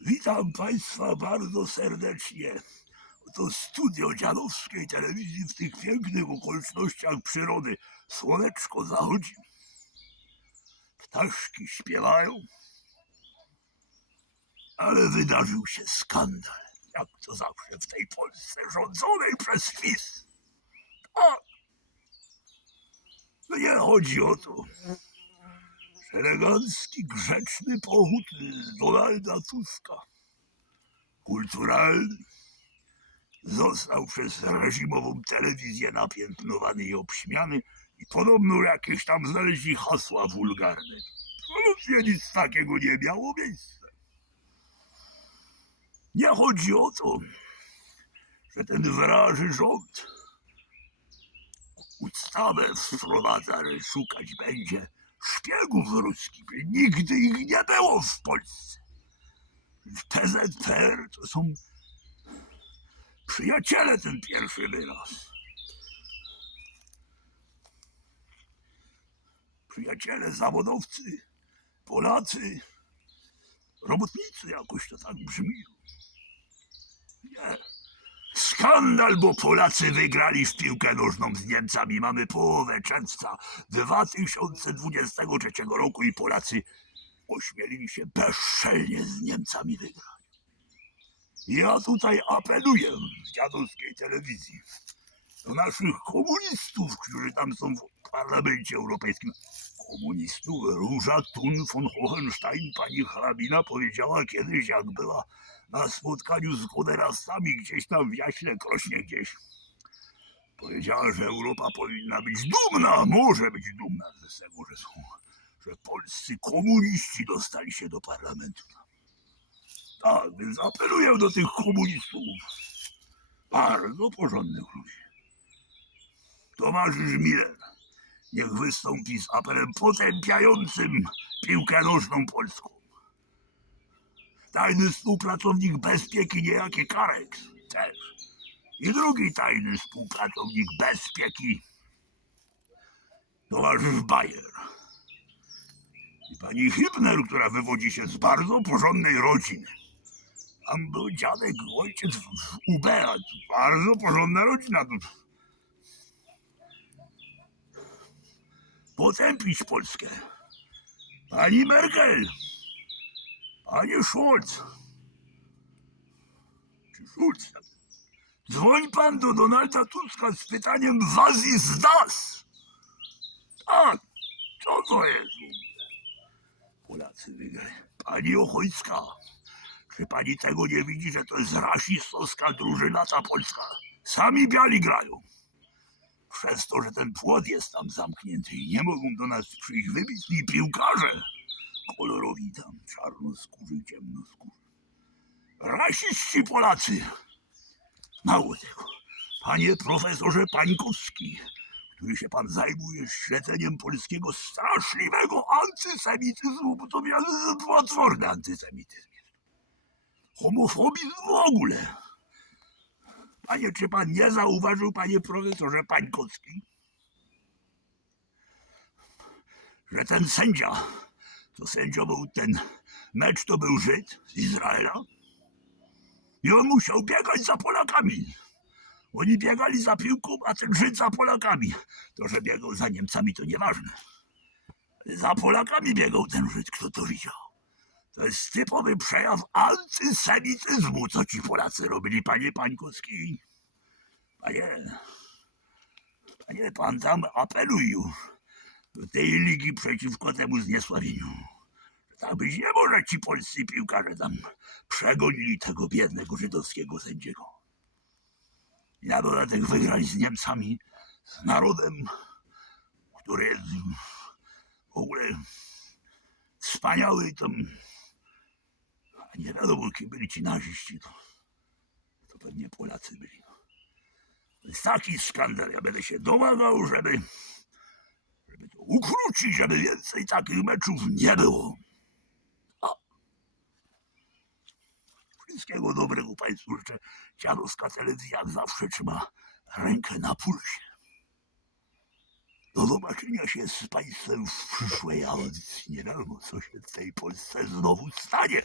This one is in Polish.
Witam Państwa bardzo serdecznie. To studio dziadowskiej telewizji w tych pięknych okolicznościach przyrody. Słoneczko zachodzi, ptaszki śpiewają, ale wydarzył się skandal, jak to zawsze w tej Polsce rządzonej przez PiS. Nie chodzi o to. Elegancki, grzeczny pochód Donalda Tuska, kulturalny, został przez reżimową telewizję napiętnowany i obśmiany i podobno jakieś tam znaleźli hasła wulgarne. Absolutnie nic takiego nie miało miejsca. Nie chodzi o to, że ten wraży rząd ustawę wprowadza, że szukać będzie szpiegów ruskich. Nigdy ich nie było w Polsce. PZPR to są przyjaciele, ten pierwszy wyraz. Przyjaciele, zawodowcy, Polacy, robotnicy, jakoś to tak brzmi. Nie. Skandal, bo Polacy wygrali w piłkę nożną z Niemcami. Mamy połowę czerwca 2023 roku i Polacy ośmielili się bezczelnie z Niemcami wygrać. Ja tutaj apeluję z dziadowskiej telewizji do naszych komunistów, którzy tam są w Parlamencie Europejskim. Komunistów Róża Thun von Hohenstein, pani hrabina, powiedziała kiedyś, jak była na spotkaniu z goderastami gdzieś tam w Jaśle Krośnie gdzieś. Powiedziała, że Europa powinna być dumna, może być dumna z tego, że polscy komuniści dostali się do parlamentu. Tak, więc apeluję do tych komunistów. Bardzo porządnych ludzi. Towarzysz Miller niech wystąpi z apelem potępiającym piłkę nożną polską. Tajny współpracownik bezpieki niejaki Kareks też. I drugi tajny współpracownik bezpieki towarzysz Bayer. I pani Hübner, która wywodzi się z bardzo porządnej rodziny. Tam był dziadek, ojciec w UB, bardzo porządna rodzina. Potępić Polskę. Pani Merkel, panie Scholz. Czy Schulz? Dzwoń pan do Donalda Tuska z pytaniem was ist das? Tak, co to jest? Polacy wygrali. Pani Ochojska, czy pani tego nie widzi, że to jest rasistowska drużyna ta polska? Sami biali grają. Przez to, że ten płot jest tam zamknięty i nie mogą do nas przyjść wybitni piłkarze, kolorowi tam, czarnoskórzy, ciemnoskórzy. Rasiści Polacy. Mało tego, panie profesorze Pańkowski, który się pan zajmuje śledzeniem polskiego straszliwego antysemityzmu, bo to potworny antysemityzm jest. Homofobizm w ogóle. Panie, czy pan nie zauważył, panie profesorze Pańkowski, że ten sędzia, co sędziował ten mecz, to był Żyd z Izraela i on musiał biegać za Polakami. Oni biegali za piłką, a ten Żyd za Polakami. To, że biegał za Niemcami, to nieważne. Za Polakami biegał ten Żyd, kto to widział. To jest typowy przejaw antysemityzmu, co ci Polacy robili, panie Pańkowski. Panie, pan tam apeluj już do tej ligi przeciwko temu zniesławieniu. Tak być nie może, ci polscy piłkarze tam przegonili tego biednego żydowskiego sędziego. I na dodatek wygrali z Niemcami, z narodem, który jest w ogóle wspaniały. Tam, a nie wiadomo, kim byli ci naziści, to pewnie Polacy byli. To jest taki skandal, ja będę się domagał, żeby to ukrócić, żeby więcej takich meczów nie było. Wszystkiego dobrego państwu życzę. Dziadowska telewizja jak zawsze trzyma rękę na pulsie. Do zobaczenia się z państwem w przyszłej audycji. Nie wiadomo, co się w tej Polsce znowu stanie.